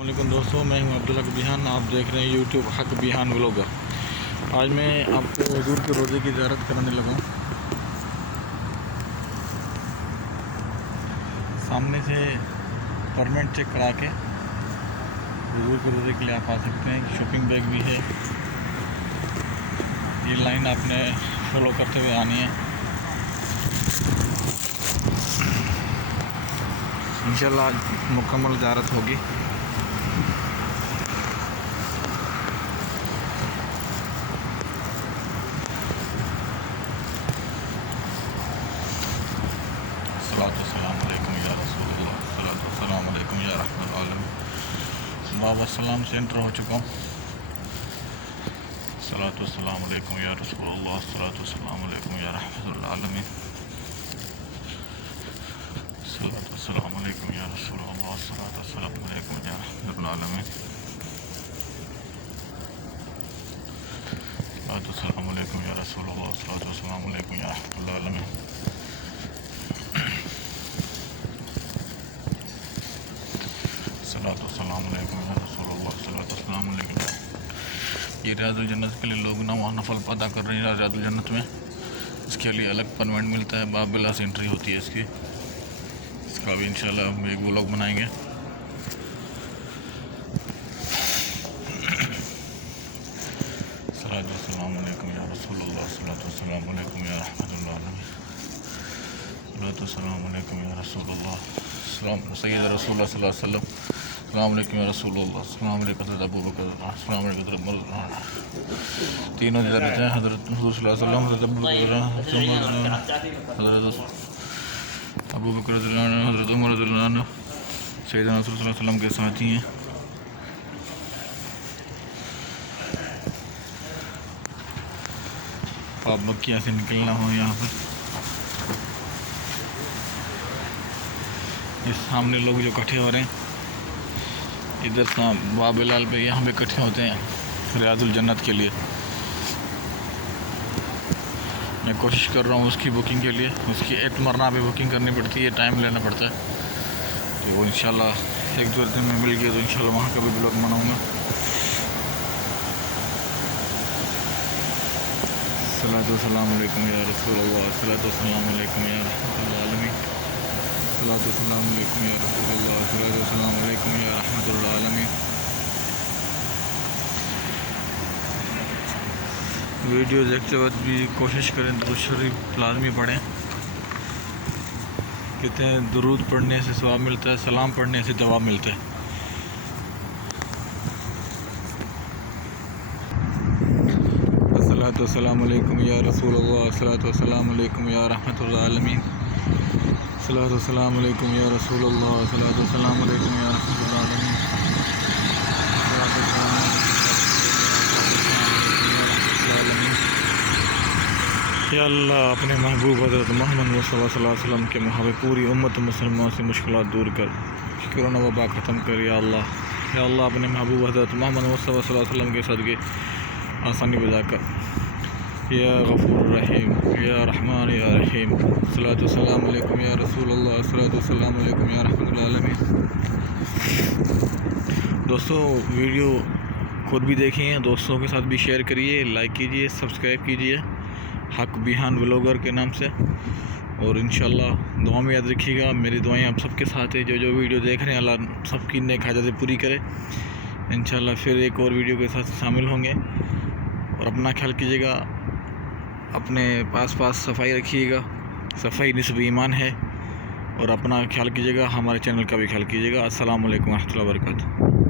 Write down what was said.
वालेकुम दोस्तों, मैं हूं अब्दुल हक बिहान। आप देख रहे हैं यूट्यूब हक बिहान व्लॉगर। आज मैं आपको हुजूर के रोज़े की ज़ियारत कराने लगा हूं। सामने से परमिट चेक करा के हुजूर के रोज़े के लिए आप आ सकते हैं। शॉपिंग बैग भी है। ये लाइन आपने फॉलो करते हुए आनी है। इंशाल्लाह आज मुकम्मल ज़ियारत होगी। सलाम अलैकुम या रसूलुल्लाह, सलाम अलैकुम या रहमतुल आलमीन। बाबा सलाम से एंटर हो चुका हूँ। सलाम अलैकुम या रसूलुल्लाह, सलाम अलैकुम या रहमतुल आलमीन। सलाम अलैकुम या रसूलुल्लाह, सलाम अलैकुम या रहमतुल आलमीन। सलाम अलैकुम या रसूलुल्लाह, सलाम अलैकुम या रहमतुल आलमीन। सलाम अलैकुम या रसूलुल्लाह, सलाम अलैकुम। ये रियादुल जन्नत के लिए लोग ना वहाँ नफल अदा कर रहे हैं रियादुल जन्नत में। इसके लिए अलग परमिट मिलता है, बाबिला से एंट्री होती है इसका भी इंशाल्लाह हम एक व्लॉग बनाएंगे। सलाम अलैकुम या रसूलुल्लाह, सलाम अलैकुम या रहमतुल आलमीन। सलाम अलैकुम या रसूलुल्लाह, सैयद रसूलुल्लाह सल्लल्लाहु अलैहि वसल्लम। सलाम अलैकुम या रसूलुल्लाह, सलाम अलैकुम हज़रत अबू बकर, सलाम अलैकुम हज़रत उमर। तीनों हज़रत हैं, हज़रत हुज़ूर सल्लल्लाहु अलैहि वसल्लम, हज़रत अबू बकर, हज़रत अबू बकर, हज़रत उमर, सैयदना रसूल सल्लल्लाहु अलैहि वसल्लम के साथी हैं। आप मक्किया से निकलना हो यहाँ पर, इस सामने लोग जो इकट्ठे हो रहे हैं इधर बाबिलाल पे, यहाँ पे इकट्ठे होते हैं रियादुल जन्नत के लिए। मैं कोशिश कर रहा हूँ उसकी बुकिंग के लिए। उसकी एतमरना पे बुकिंग करनी पड़ती है, टाइम लेना पड़ता है। तो वो इंशाल्लाह एक दो दिन में मिल गया तो इंशाल्लाह वहाँ का भी ब्लॉग बनाऊँगा। सलाम अलैकुम या रसूलुल्लाह, सलाम अलैकुम या रहमतुल आलमीन। सलाम अलैकुम या रसूलुल्लाह, सलाम अलैकुम या रहमतुल आलमीन। वीडियो देखते वक्त भी कोशिश करें दुरूद शरीफ लाजमी पढ़ें। कहते हैं दुरूद पढ़ने से सवाब मिलता है, सलाम पढ़ने से जवाब मिलता है। सलाम अलैकुम या रसूलुल्लाह, सलाम अलैकुम या रहमतुल आलमीन। सलाम अलैकुम या रसूलुल्लाह, सलाम अलैकुम या रहमतुल आलमीन। या अल्लाह अपने महबूब हज़रत मोहम्मद सल्लल्लाहु अलैहि वसल्लम के मुहावे पूरी उम्मत मुसलमान से मुश्किलात दूर कर, कोरोना वबा ख़त्म कर। या अल्लाह अपने महबूब हज़रत मोहम्मद सल्लल्लाहु अलैहि वसल्लम के सदक़े आसानी पैदा कर। या गफूर रहीम, या रहमान या रहीम। सलाम अलैकुम या रसूलुल्लाह, सलाम अलैकुम या रहमतुल आलमीन। दोस्तों वीडियो खुद भी देखिए, दोस्तों के साथ भी शेयर करिए, लाइक कीजिए, सब्सक्राइब कीजिए हक बिहान व्लॉगर के नाम से। और इंशाल्लाह दुआ में याद रखिएगा, मेरी दुआएं आप सबके साथ है। जो वीडियो देख रहे हैं अल्लाह सबकी नेक हाजतें पूरी करे। इंशाल्लाह फिर एक और वीडियो के साथ शामिल होंगे। और अपना ख्याल कीजिएगा, अपने पास सफाई रखिएगा, सफाई निस्ब ईमान है। और अपना ख्याल कीजिएगा, हमारे चैनल का भी ख्याल कीजिएगा। अस्सलाम वालेकुम व रहमतुल्लाहि व बरकातुहू।